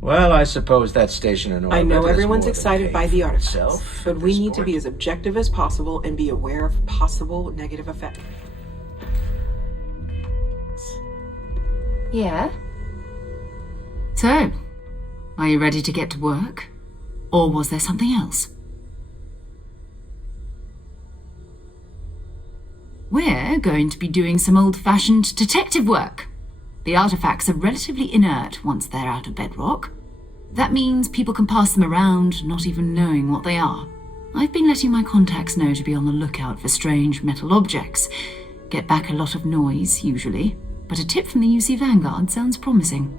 Well, I suppose that station in orbit I know has everyone's more than excited paid by the for artifacts, itself but at we this need to be point. as objective as possible and be aware of possible negative effects. Yeah? So, are you ready to get to work? Or was there something else? We're going to be doing some old-fashioned detective work. The artifacts are relatively inert once they're out of bedrock. That means people can pass them around, not even knowing what they are. I've been letting my contacts know to be on the lookout for strange metal objects. Get back a lot of noise, usually, but a tip from the UC Vanguard sounds promising.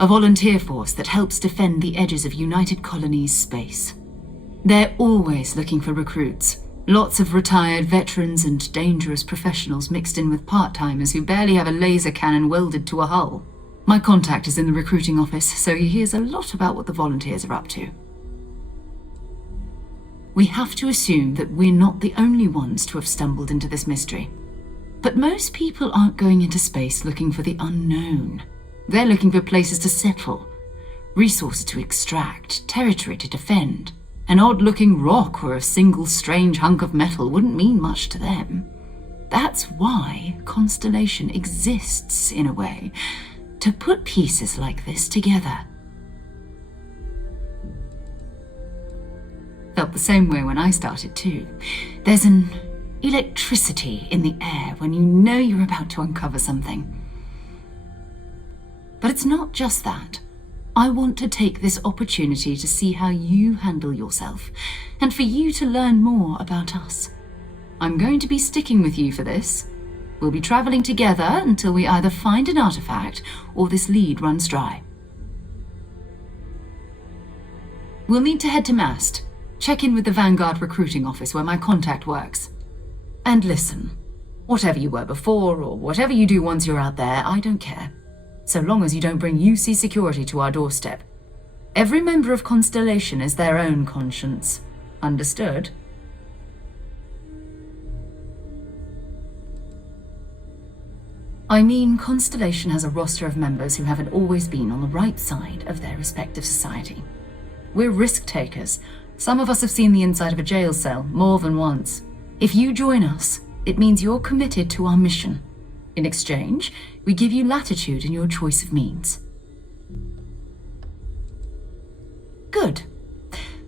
A volunteer force that helps defend the edges of United Colonies space. They're always looking for recruits. Lots of retired veterans and dangerous professionals mixed in with part-timers who barely have a laser cannon welded to a hull. My contact is in the recruiting office, so he hears a lot about what the volunteers are up to. We have to assume that we're not the only ones to have stumbled into this mystery. But most people aren't going into space looking for the unknown. They're looking for places to settle, resources to extract, territory to defend. An odd-looking rock or a single strange hunk of metal wouldn't mean much to them. That's why Constellation exists, in a way, to put pieces like this together. Felt the same way when I started, too. There's an electricity in the air when you know you're about to uncover something. But it's not just that. I want to take this opportunity to see how you handle yourself, and for you to learn more about us. I'm going to be sticking with you for this. We'll be traveling together until we either find an artifact or this lead runs dry. We'll need to head to Mast. Check in with the Vanguard recruiting office where my contact works. And listen, whatever you were before or whatever you do once you're out there, I don't care. So long as you don't bring UC security to our doorstep. Every member of Constellation is their own conscience. Understood? I mean, Constellation has a roster of members who haven't always been on the right side of their respective society. We're risk-takers. Some of us have seen the inside of a jail cell more than once. If you join us, it means you're committed to our mission. In exchange, we give you latitude in your choice of means. Good.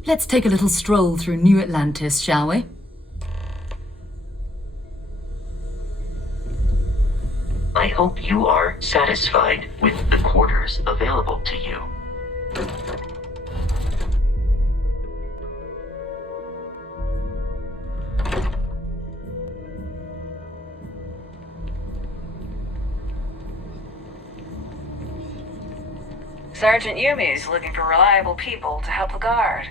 Let's take a little stroll through New Atlantis, shall we? I hope you are satisfied with the quarters available to you. Sergeant Yumi's looking for reliable people to help the guard.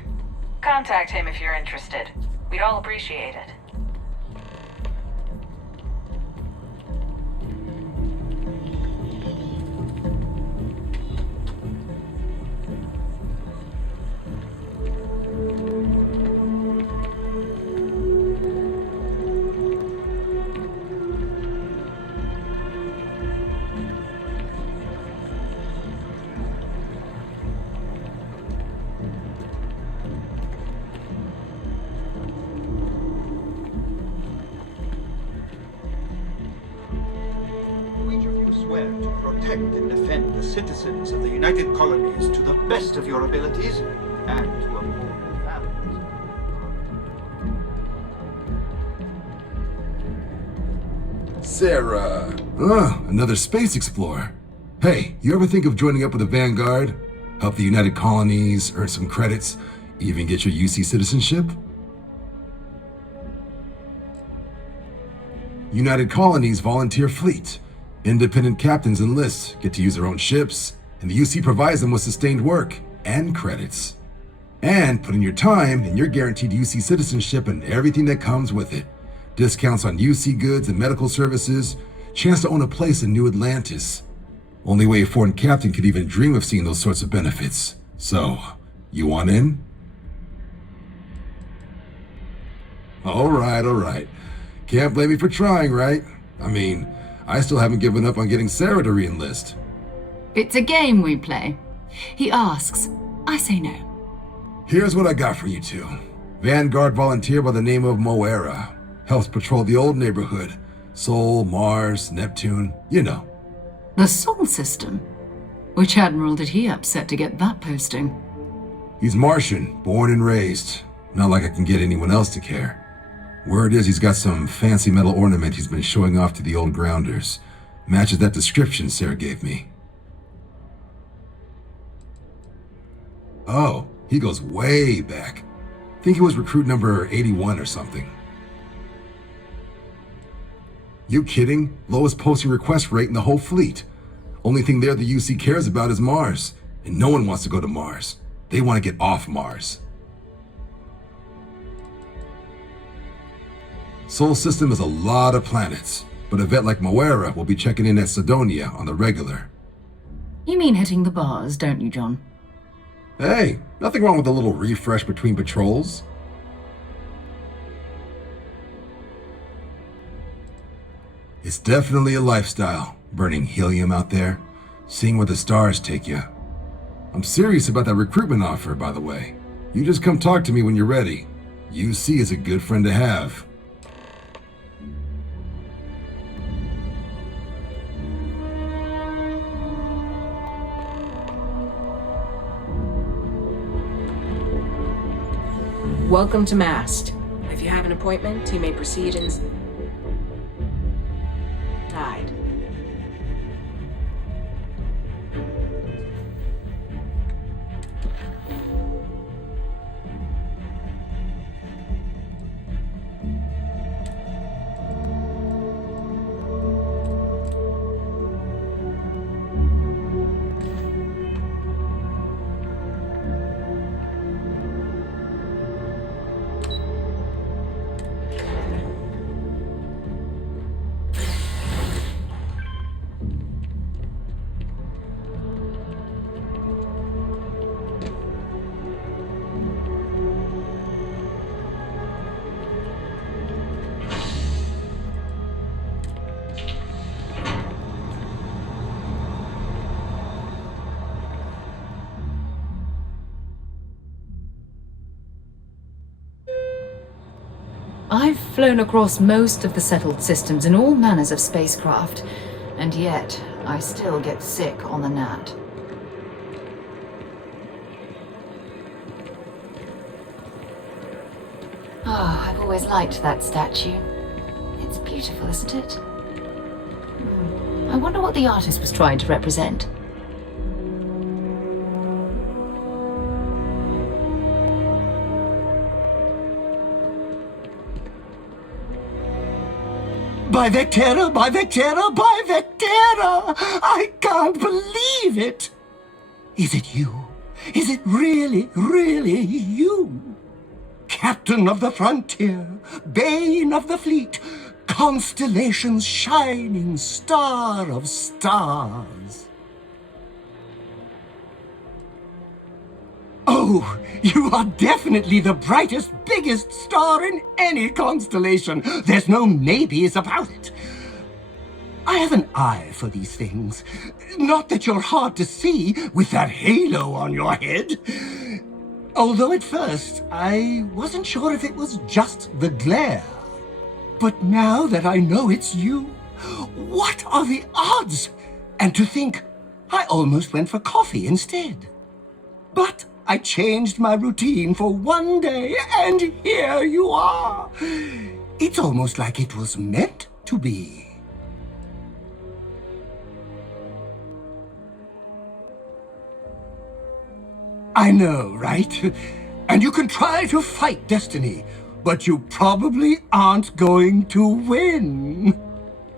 Contact him if you're interested. We'd all appreciate it. Swear to protect and defend the citizens of the United Colonies to the best of your abilities and to uphold the values. Sarah. Another space explorer. Hey, you ever think of joining up with the Vanguard? Help the United Colonies, earn some credits, even get your UC citizenship? United Colonies Volunteer Fleet. Independent captains enlist, get to use their own ships, and the UC provides them with sustained work and credits. And put in your time, and you're guaranteed UC citizenship and everything that comes with it. Discounts on UC goods and medical services, chance to own a place in New Atlantis. Only way a foreign captain could even dream of seeing those sorts of benefits. So, you want in? All right. Can't blame me for trying, right? I mean, I still haven't given up on getting Sarah to re-enlist. It's a game we play. He asks, I say no. Here's what I got for you two. Vanguard volunteer by the name of Moara. Helps patrol the old neighborhood. Sol, Mars, Neptune, you know. The Sol system? Which admiral did he upset to get that posting? He's Martian, born and raised. Not like I can get anyone else to care. Word is he's got some fancy metal ornament he's been showing off to the old grounders. Matches that description Sarah gave me. Oh, he goes way back. Think he was recruit number 81 or something. You kidding? Lowest posting request rate in the whole fleet. Only thing there the UC cares about is Mars. And no one wants to go to Mars. They want to get off Mars. Sol system is a lot of planets, but a vet like Moara will be checking in at Sidonia on the regular. You mean hitting the bars, don't you, John? Hey, nothing wrong with a little refresh between patrols. It's definitely a lifestyle, burning helium out there, seeing where the stars take you. I'm serious about that recruitment offer, by the way. You just come talk to me when you're ready. UC is a good friend to have. Welcome to Mast. If you have an appointment, you may proceed inside. I've flown across most of the settled systems in all manners of spacecraft, and yet I still get sick on the gnat. Oh, I've always liked that statue. It's beautiful, isn't it? I wonder what the artist was trying to represent. By Vectera, by Vectera, by Vectera! I can't believe it! Is it you? Is it really, really you? Captain of the frontier, bane of the fleet, constellation's shining star of stars. Oh, you are definitely the brightest, biggest star in any constellation. There's no maybes about it. I have an eye for these things. Not that you're hard to see with that halo on your head. Although at first, I wasn't sure if it was just the glare. But now that I know it's you, what are the odds? And to think, I almost went for coffee instead. But I changed my routine for one day, and here you are. It's almost like it was meant to be. I know, right? And you can try to fight destiny, but you probably aren't going to win.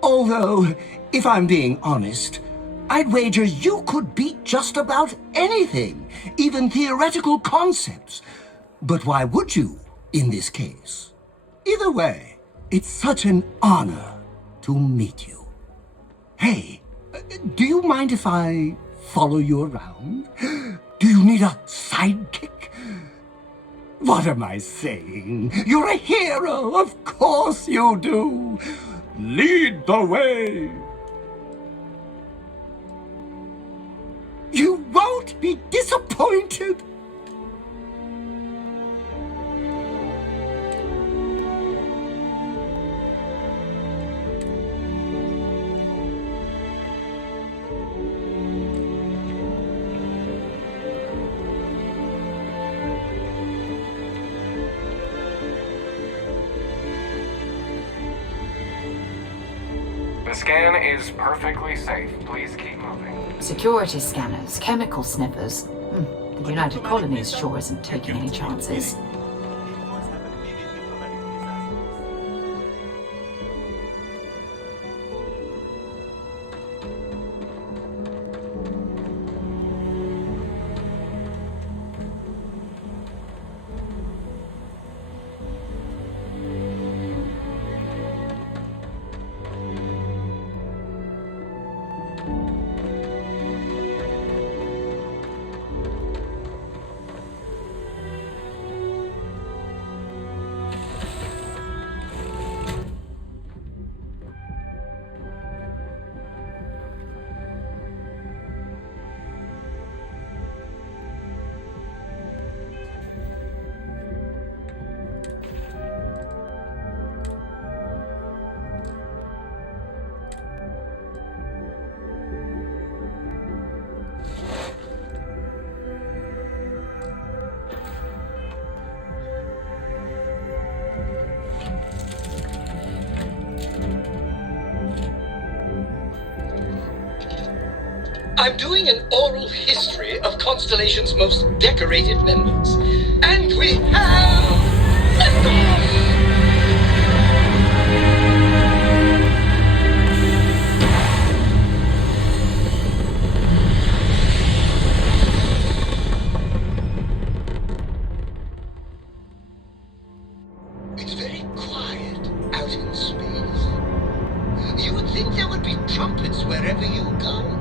Although, if I'm being honest, I'd wager you could beat just about anything, even theoretical concepts. But why would you, in this case? Either way, it's such an honor to meet you. Hey, do you mind if I follow you around? Do you need a sidekick? What am I saying? You're a hero, of course you do. Lead the way. not be disappointed. The scan is perfectly safe. Please keep moving. Security scanners, chemical sniffers. The United Colonies sure isn't taking any chances. I'm doing an oral history of Constellation's most decorated members. And we have... liftoff! It's very quiet out in space. You would think there would be trumpets wherever you go.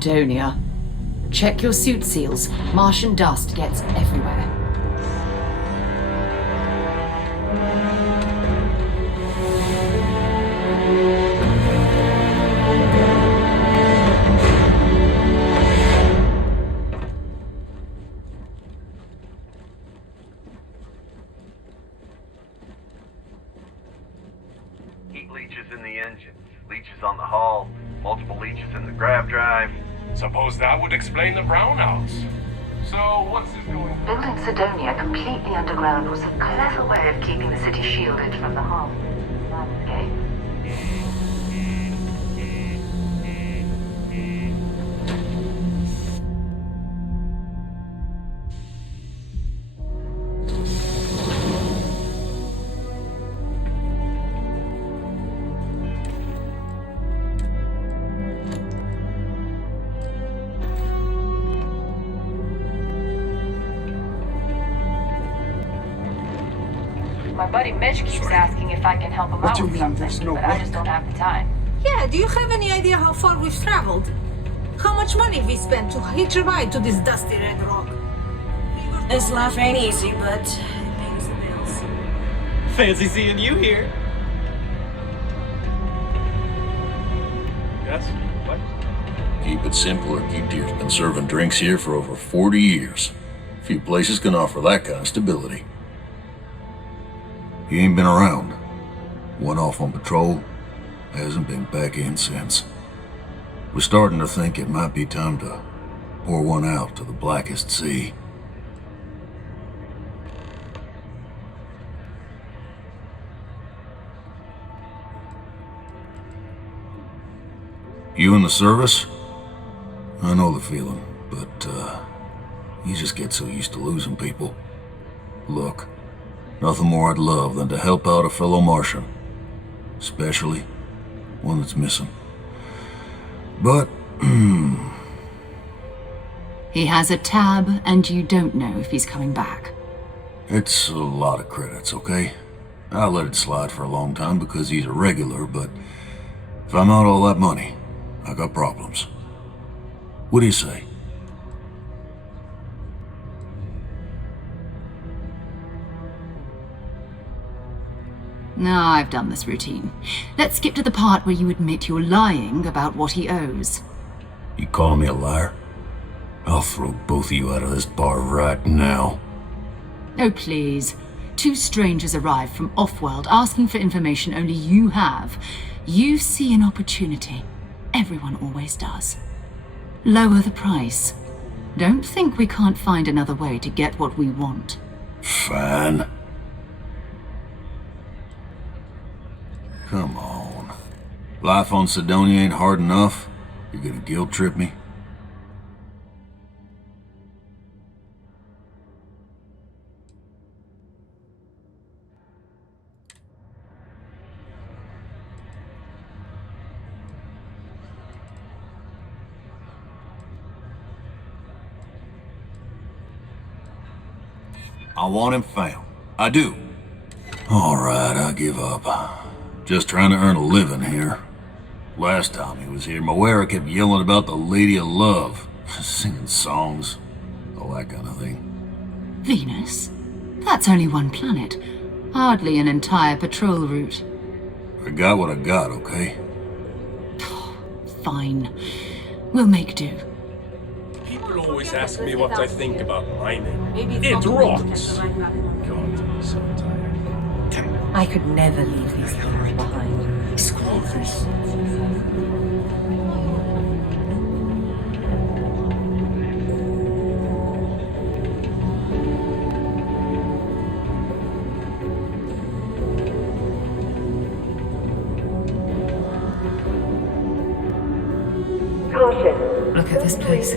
Sidonia. Check your suit seals. Martian dust gets everywhere. Heat leeches in the engines, leeches on the hull, multiple leeches in the grav drive. Suppose that would explain the brownouts. So, what's this going on? Building Sidonia completely underground was a clever way of keeping the city shielded from the harm landscape. My buddy Mitch keeps asking if I can help him out with something, but I just don't have the time. Yeah, do you have any idea how far we've traveled? How much money we spent to hitch a ride to this dusty red rock? This life ain't easy, but it pays the bills. Fancy seeing you here. Yes? What? Keep it simple or keep dear's been serving drinks here for over 40 years. Few places can offer that kind of stability. He ain't been around. Went off on patrol, hasn't been back in since. We're starting to think it might be time to pour one out to the blackest sea. You in the service? I know the feeling, but you just get so used to losing people. Look, nothing more I'd love than to help out a fellow Martian. Especially one that's missing. But, He has a tab, and you don't know if he's coming back. it's a lot of credits, okay? I let it slide for a long time because he's a regular, but if I'm out all that money, I got problems. What do you say? Now I've done this routine. Let's skip to the part where you admit you're lying about what he owes. You calling me a liar? I'll throw both of you out of this bar right now. Oh, please. Two strangers arrive from off-world asking for information only you have. You see an opportunity. Everyone always does. Lower the price. Don't think we can't find another way to get what we want. Fine. Come on. Life on Sidonia ain't hard enough. You're gonna guilt trip me? I want him found. I do. All right, I give up. Just trying to earn a living here. Last time he was here, Moara kept yelling about the Lady of Love, singing songs, all that kind of thing. Venus? That's only one planet. Hardly an entire patrol route. I got what I got, okay? Fine. We'll make do. People always ask me what I think about mining. Maybe It rocks. God, I'm so tired. I could never leave these things behind. Squeezers. Look at this place.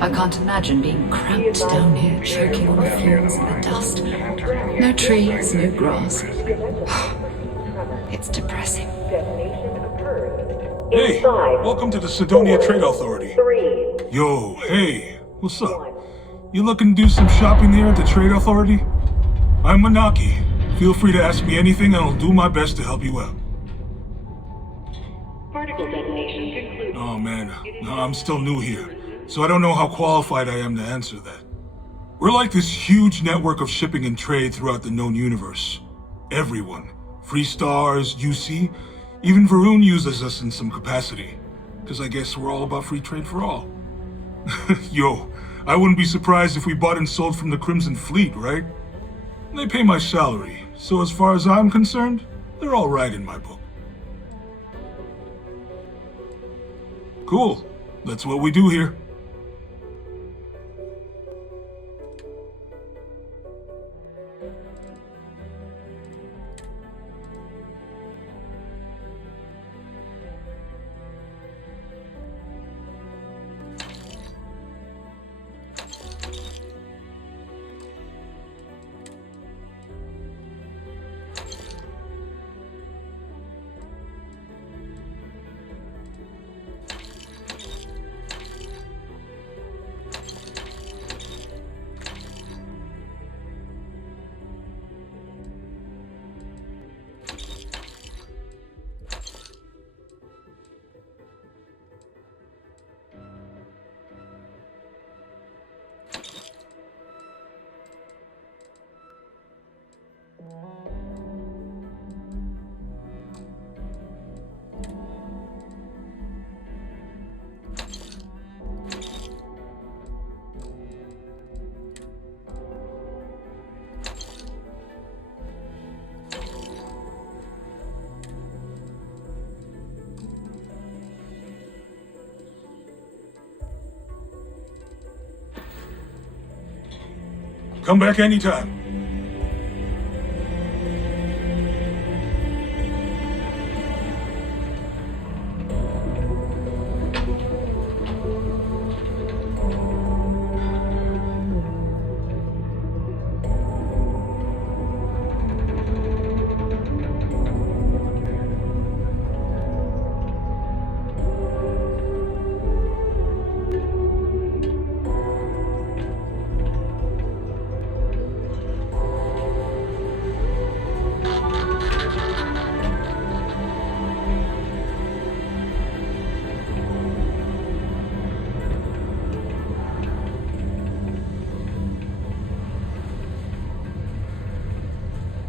I can't imagine being cramped down here, choking on the fumes and the dust. No trees, no grass. It's depressing. Hey, welcome to the Sidonia Trade Authority. Yo, hey, what's up? You looking to do some shopping here at the Trade Authority? I'm Manaki. Feel free to ask me anything and I'll do my best to help you out. Oh man, I'm still new here, so I don't know how qualified I am to answer that. We're like this huge network of shipping and trade throughout the known universe. Everyone, Free Stars, UC, even Varun uses us in some capacity. Because I guess we're all about free trade for all. Yo, I wouldn't be surprised if we bought and sold from the Crimson Fleet, right? They pay my salary, so as far as I'm concerned, they're all right in my book. Cool. That's what we do here. Come back anytime.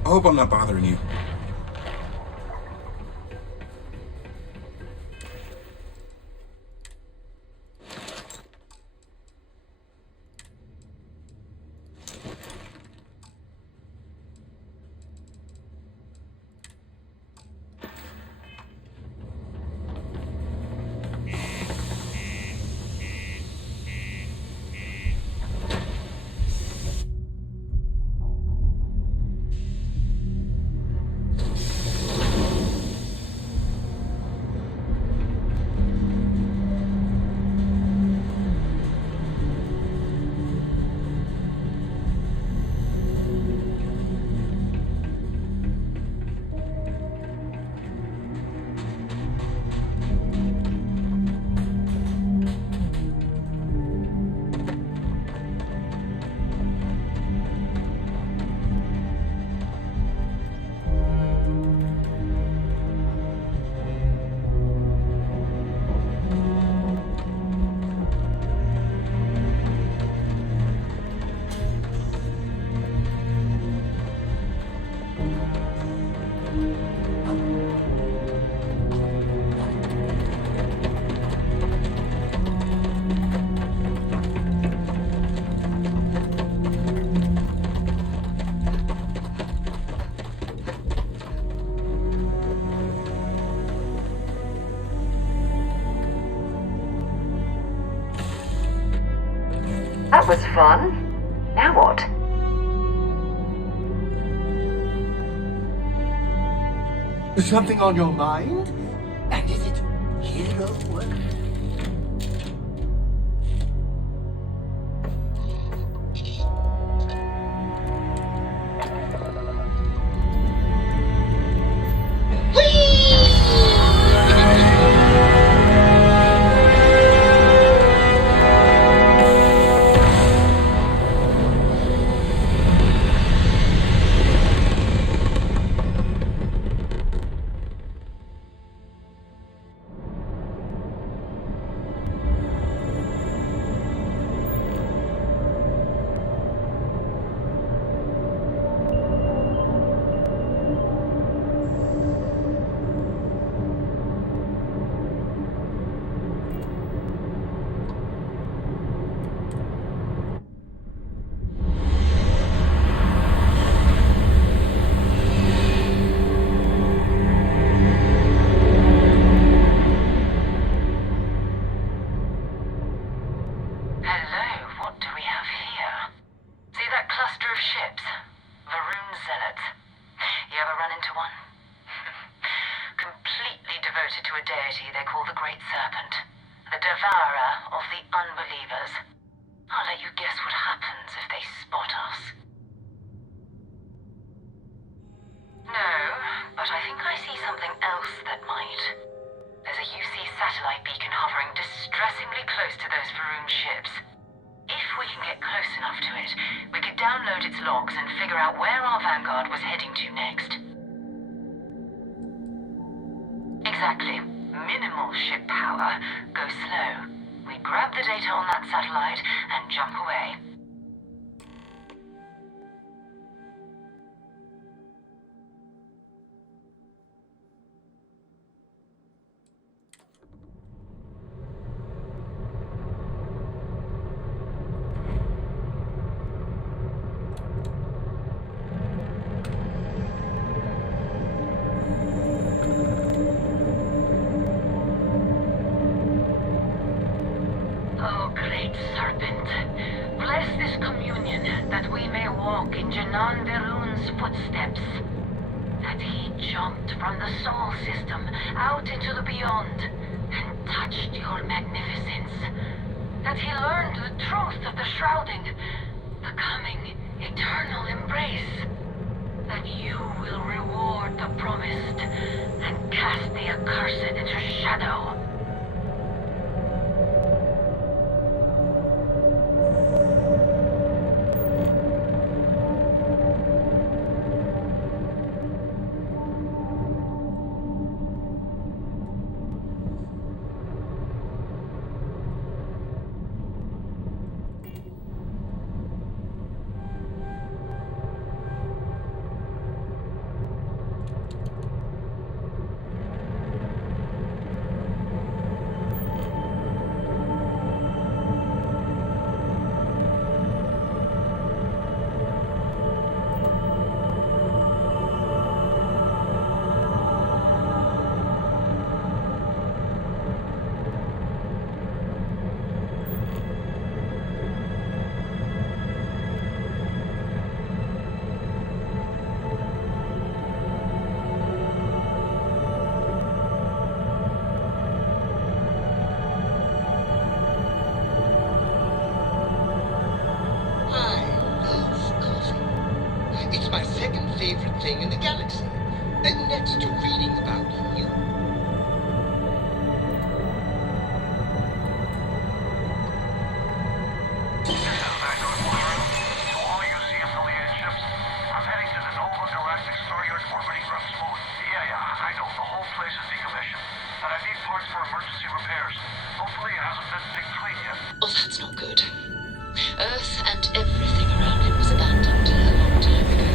I hope I'm not bothering you. That was fun. Now what? Something on your mind? And is it hero work? Exactly. Minimal ship power. Go slow. We grab the data on that satellite and jump away. that we may walk in Janan Verun's footsteps. That he jumped from the Sol system out into the beyond and touched your magnificence. That he learned the truth of the shrouding, the coming eternal embrace. That you will reward the promised and cast the accursed into shadow. Favorite thing in the galaxy, next to reading about you. All you CSLEA ships, I'm heading to the Nova Galactic Staryard orbiting ground smooth. Yeah, I know, the whole place is decommissioned. But I need parts for emergency repairs. Hopefully it hasn't been picked clean yet. Oh, that's not good. Earth and everything around it was abandoned a long time ago.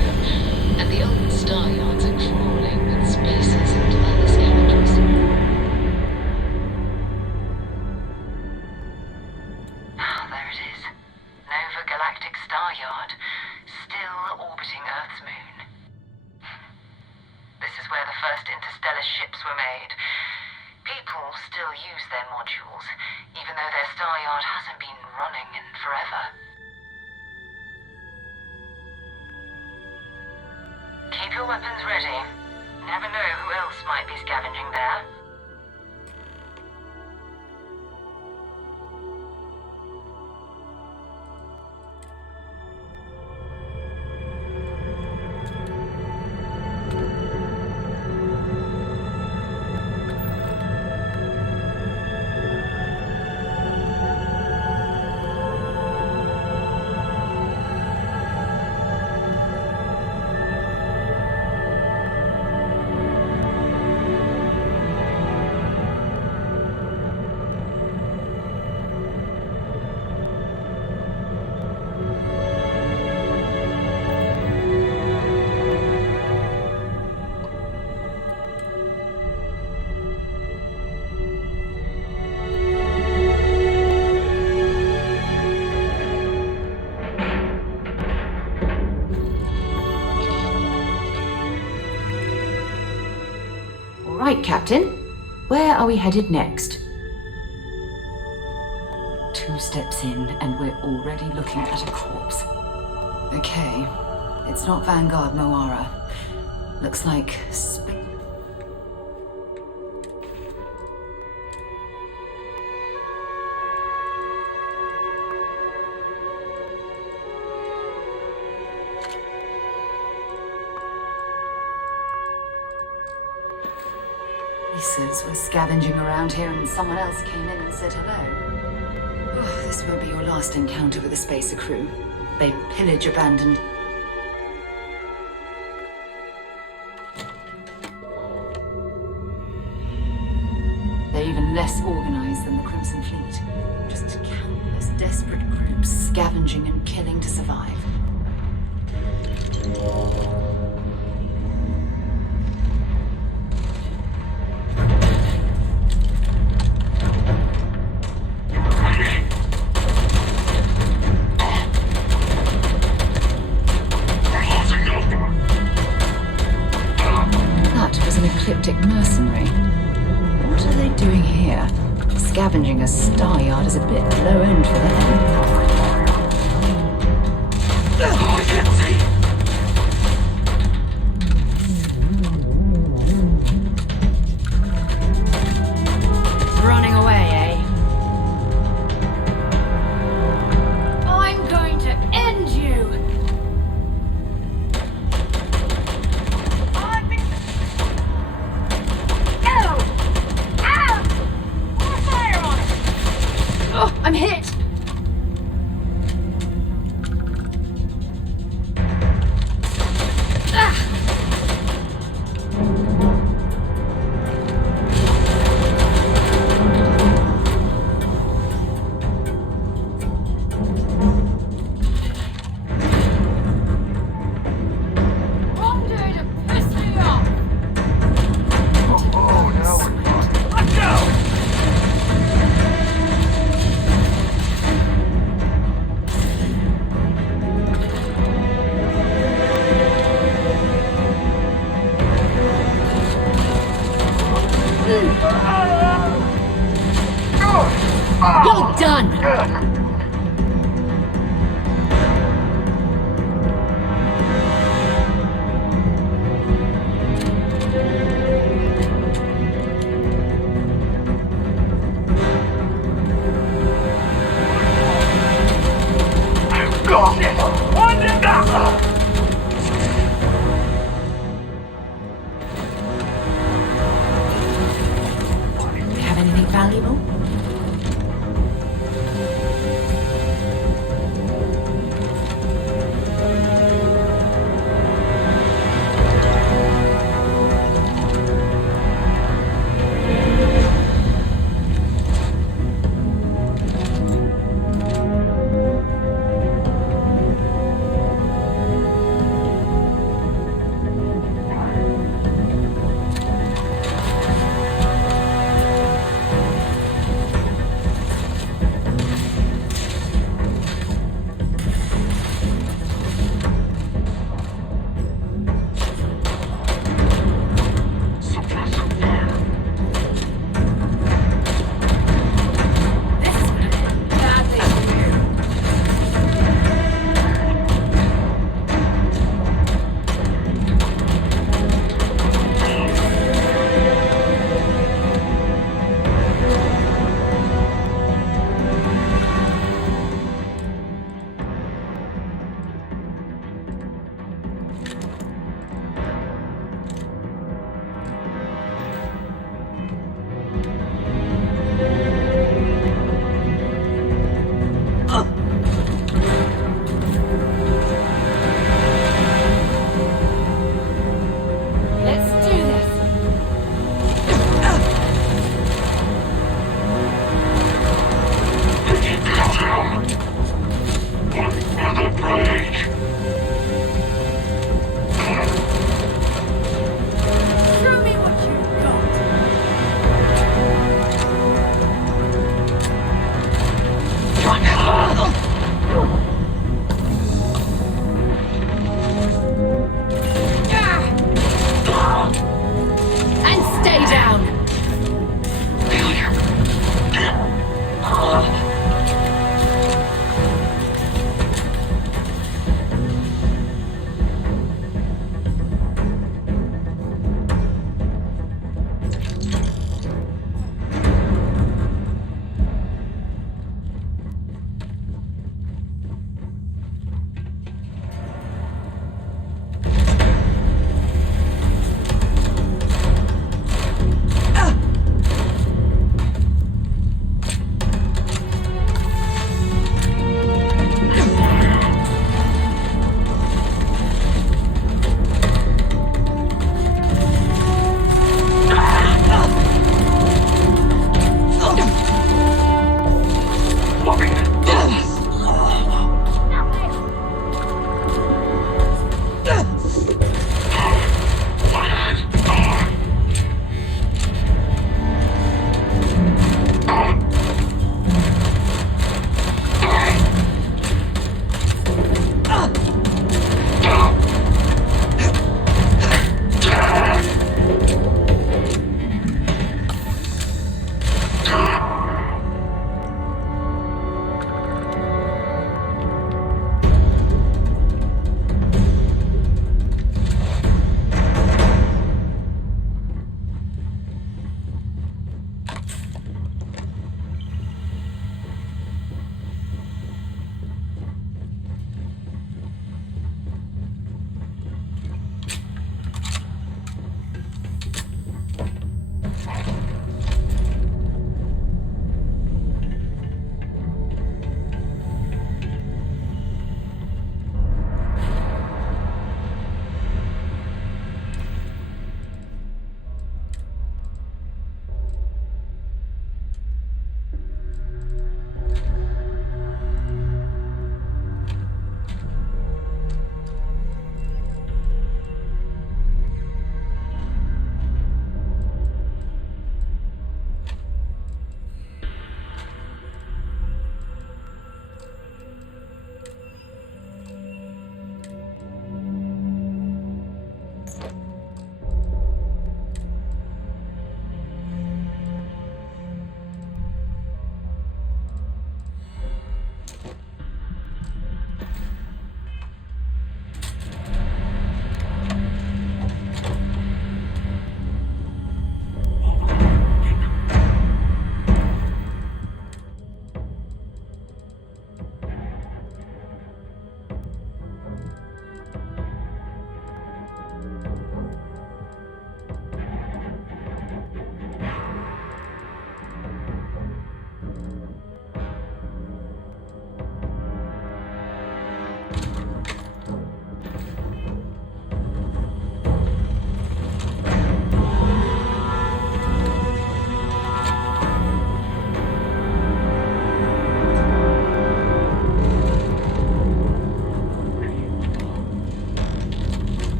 And the old Staryards are crawling with spaces and other scavengers. There it is. Nova Galactic Staryard, still orbiting Earth's moon. This is where the first interstellar ships were made. People still use their modules, even though their Staryard hasn't been running in forever. Keep your weapons ready. Never know who else might be scavenging there. Right, Captain. Where are we headed next? 2 steps in, and we're already looking at a corpse. Okay, it's not Vanguard Moara. Looks like Pieces were scavenging around here and someone else came in and said hello. Oh, this won't be your last encounter with a spacer crew. They pillage abandoned. They're even less organized than the Crimson Fleet. Just countless desperate groups scavenging and killing to survive. Ecliptic mercenary. What are they doing here? Scavenging a Staryard is a bit low end for them. Running away, eh? I'm going to end you! Ow! Ow! More fire on it! Oh, I'm hit! You're done! Have anything valuable?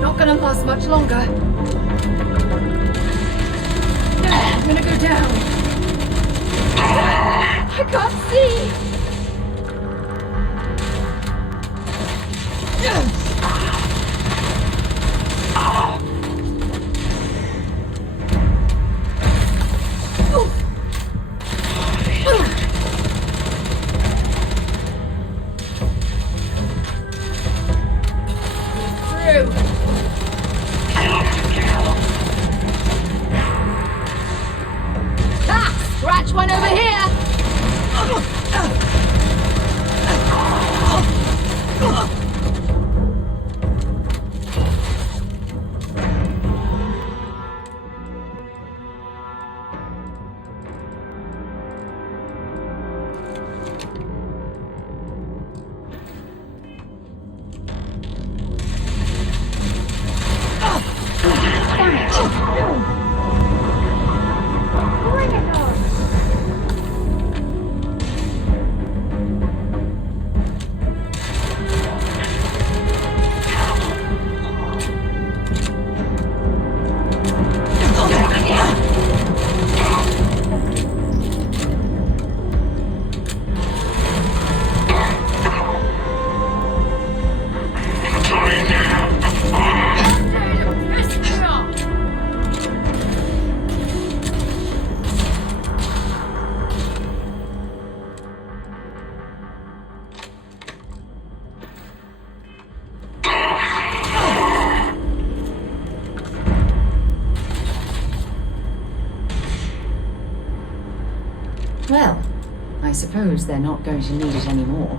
Not gonna last much longer. I'm gonna go down. I can't see! Scratch one over here! Well, I suppose they're not going to need it anymore.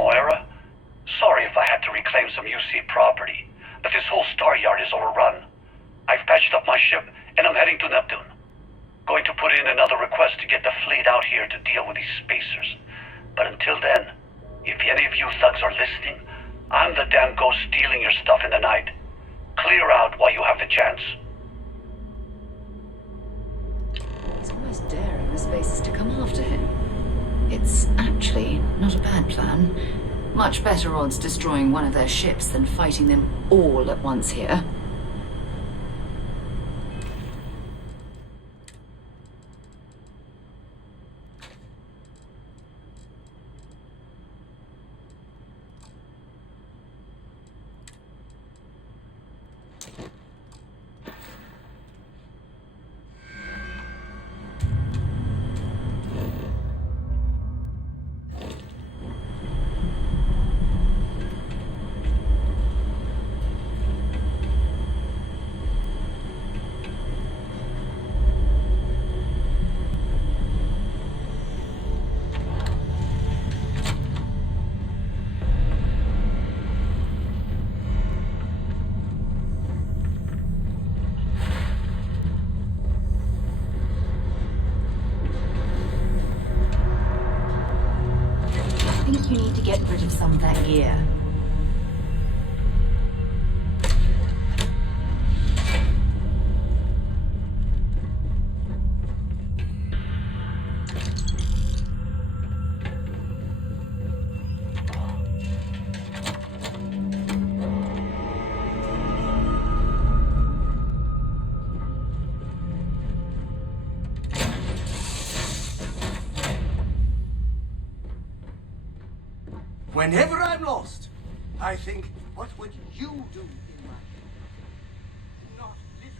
Moara. Sorry if I had to reclaim some UC property, but this whole Staryard is overrun. I've patched up my ship, and I'm heading to Neptune. Going to put in another request to get the fleet out here to deal with these spacers. But until then, if any of you thugs are listening, I'm the damn ghost stealing your stuff in the night. Clear out while you have the chance. He's almost daring the spacers to come after him. It's actually not a bad plan. Much better odds destroying one of their ships than fighting them all at once here. You need to get rid of some of that gear. Whenever I'm lost, I think, what would you do in my place? Not live.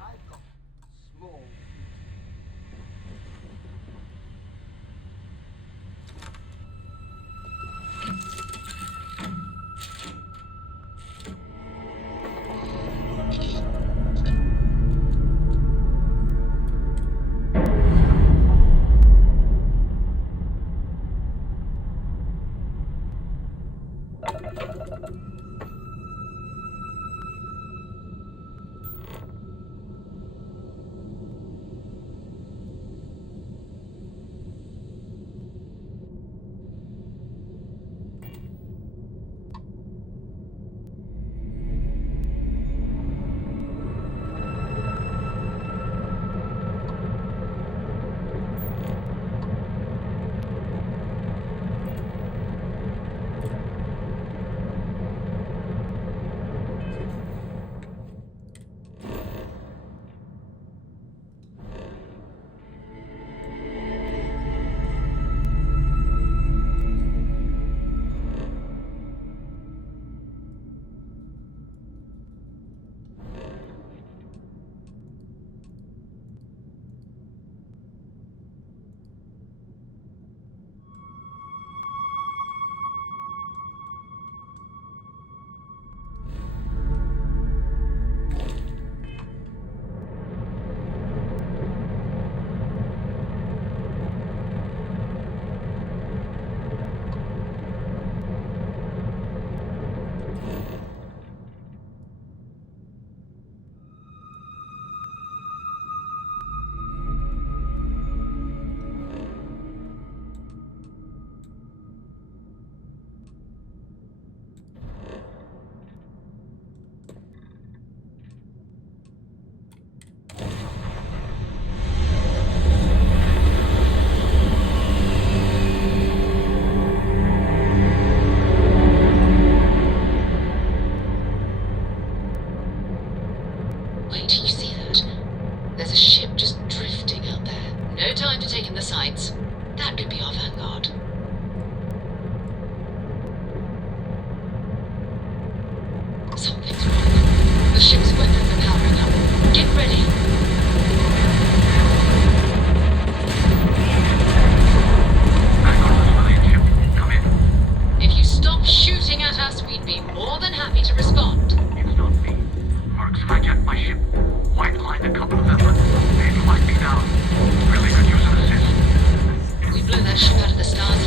I've got small. Ship out of the stars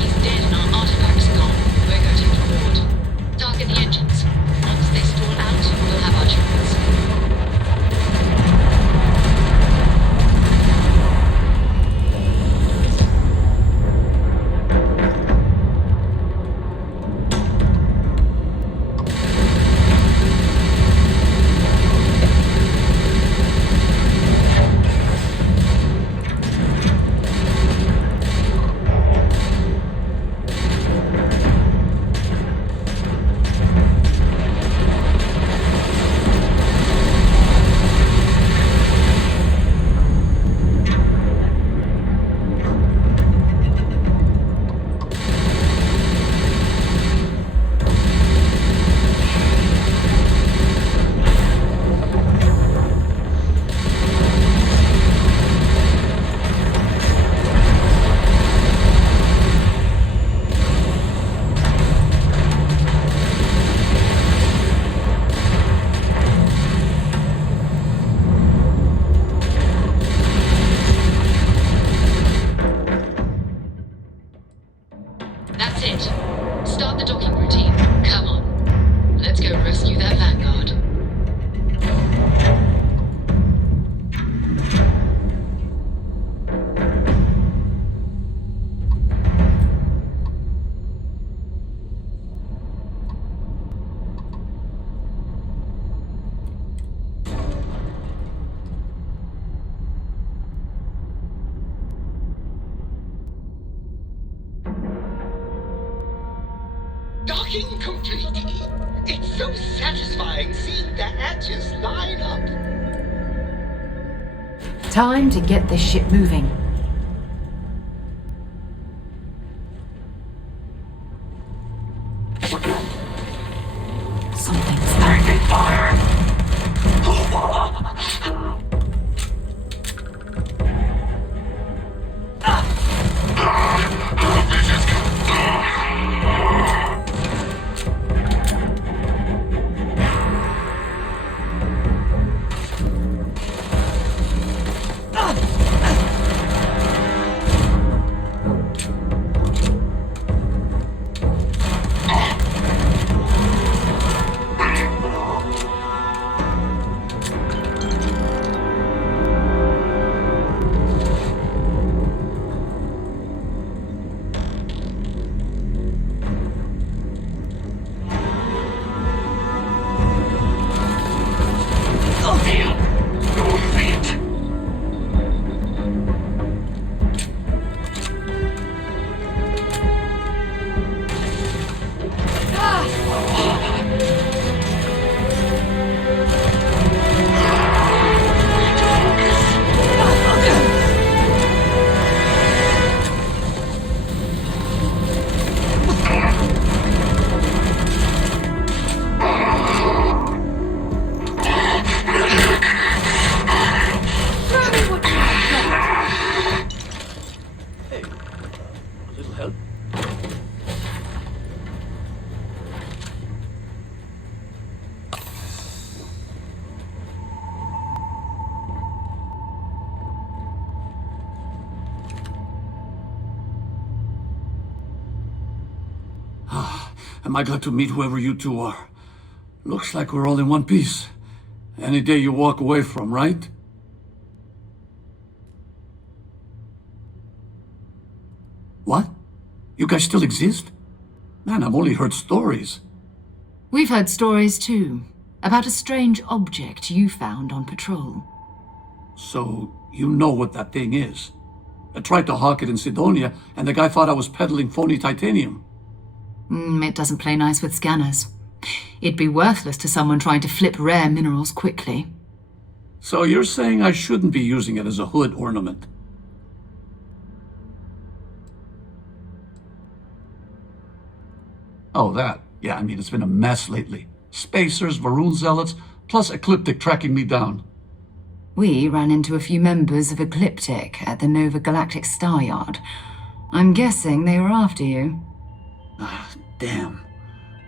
That's it. Start the docking routine. Come on. Let's go rescue that Vanguard. Docking complete. It's so satisfying seeing the hatches line up. Time to get this ship moving. Something's taking fire. Am I glad to meet whoever you two are. Looks like we're all in one piece. Any day you walk away from, right? What? You guys still exist? Man, I've only heard stories. We've heard stories too, about a strange object you found on patrol. So, you know what that thing is? I tried to hawk it in Sidonia, and the guy thought I was peddling phony titanium. It doesn't play nice with scanners. It'd be worthless to someone trying to flip rare minerals quickly. So you're saying I shouldn't be using it as a hood ornament? Oh, that. Yeah, I mean, it's been a mess lately. Spacers, Varun zealots, plus Ecliptic tracking me down. We ran into a few members of Ecliptic at the Nova Galactic Staryard. I'm guessing they were after you. Damn.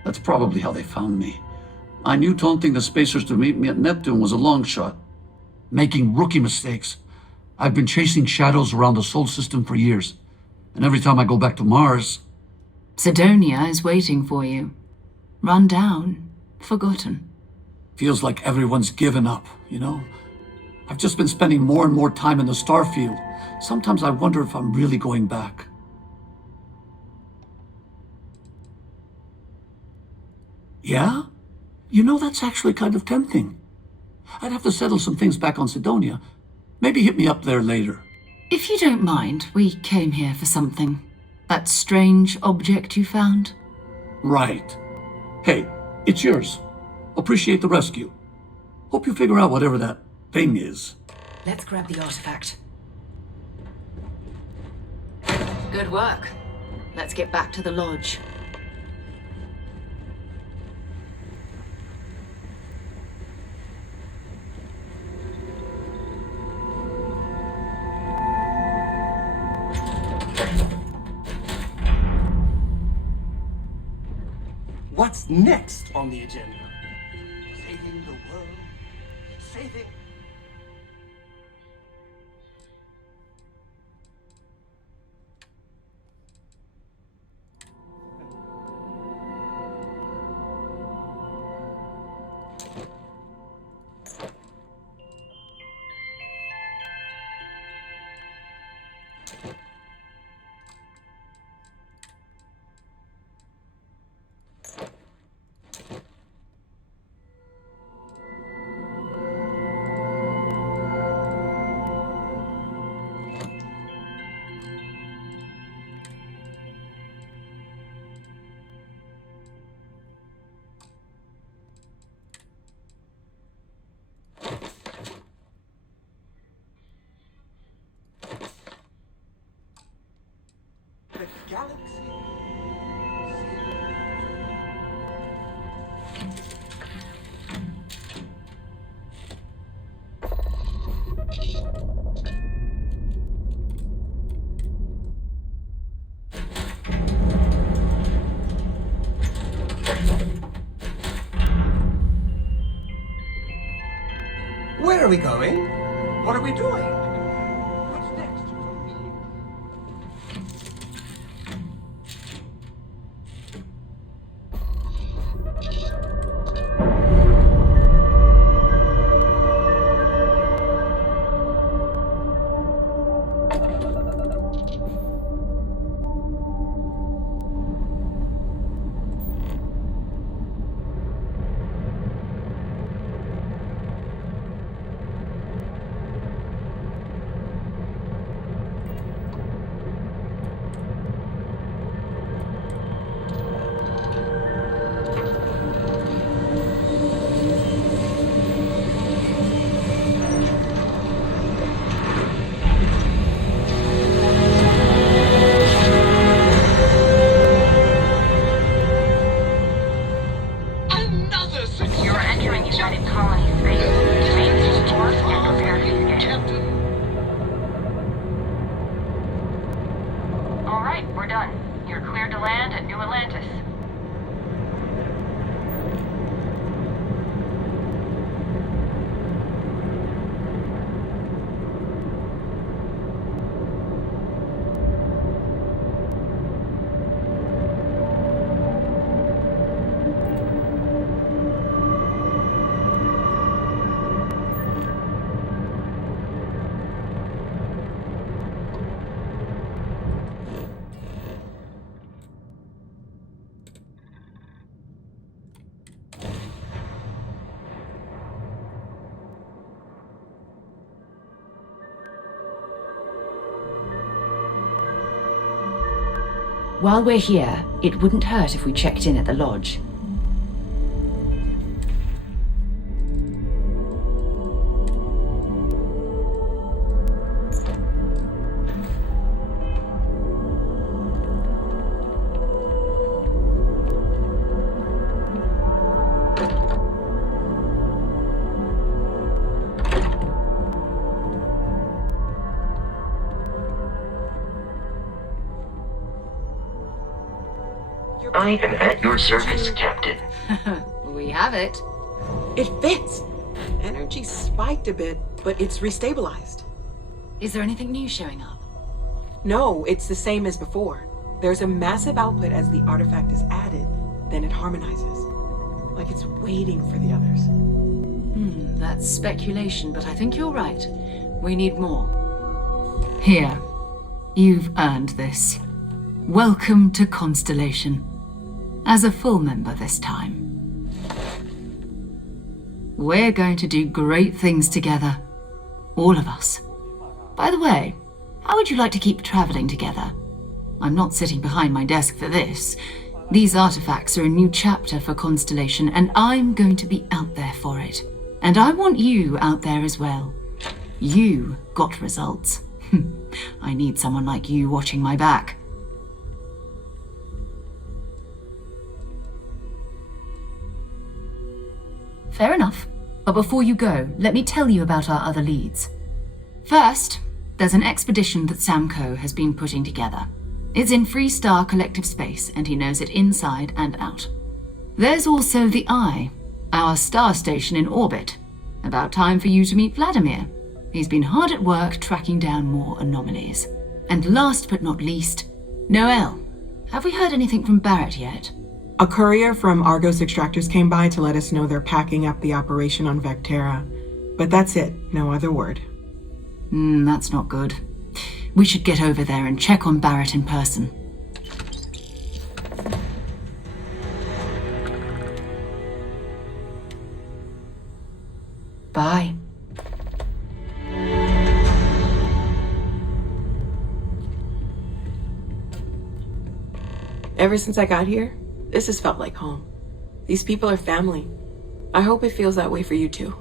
That's probably how they found me. I knew taunting the Spacers to meet me at Neptune was a long shot. Making rookie mistakes. I've been chasing shadows around the Sol system for years. And every time I go back to Mars... Sidonia is waiting for you. Run down. Forgotten. Feels like everyone's given up, you know? I've just been spending more and more time in the Starfield. Sometimes I wonder if I'm really going back. Yeah? You know, that's actually kind of tempting. I'd have to settle some things back on Sidonia. Maybe hit me up there later. If you don't mind, we came here for something. That strange object you found? Right. Hey, it's yours. Appreciate the rescue. Hope you figure out whatever that thing is. Let's grab the artifact. Good work. Let's get back to the lodge. What's next on the agenda? Saving the world? Saving... a galaxy. Where are we going? What are we doing? What's next? You're entering United Colony space. Maintain course and prepare to escape. Alright, we're done. You're cleared to land at New Atlantis. While we're here, it wouldn't hurt if we checked in at the lodge. I am at your service, Captain. We have it. It fits. Energy spiked a bit, but it's restabilized. Is there anything new showing up? No, it's the same as before. There's a massive output as the artifact is added, then it harmonizes. Like it's waiting for the others. That's speculation, but I think you're right. We need more. Here. You've earned this. Welcome to Constellation. As a full member this time. We're going to do great things together. All of us. By the way, how would you like to keep traveling together? I'm not sitting behind my desk for this. These artifacts are a new chapter for Constellation, and I'm going to be out there for it. And I want you out there as well. You got results. I need someone like you watching my back. Fair enough. But before you go, let me tell you about our other leads. First, there's an expedition that Samco has been putting together. It's in Freestar Collective Space, and he knows it inside and out. There's also the Eye, our star station in orbit. About time for you to meet Vladimir. He's been hard at work tracking down more anomalies. And last but not least, Noel. Have we heard anything from Barrett yet? A courier from Argos Extractors came by to let us know they're packing up the operation on Vectera. But that's it, no other word. That's not good. We should get over there and check on Barrett in person. Bye. Ever since I got here, this has felt like home. These people are family. I hope it feels that way for you too.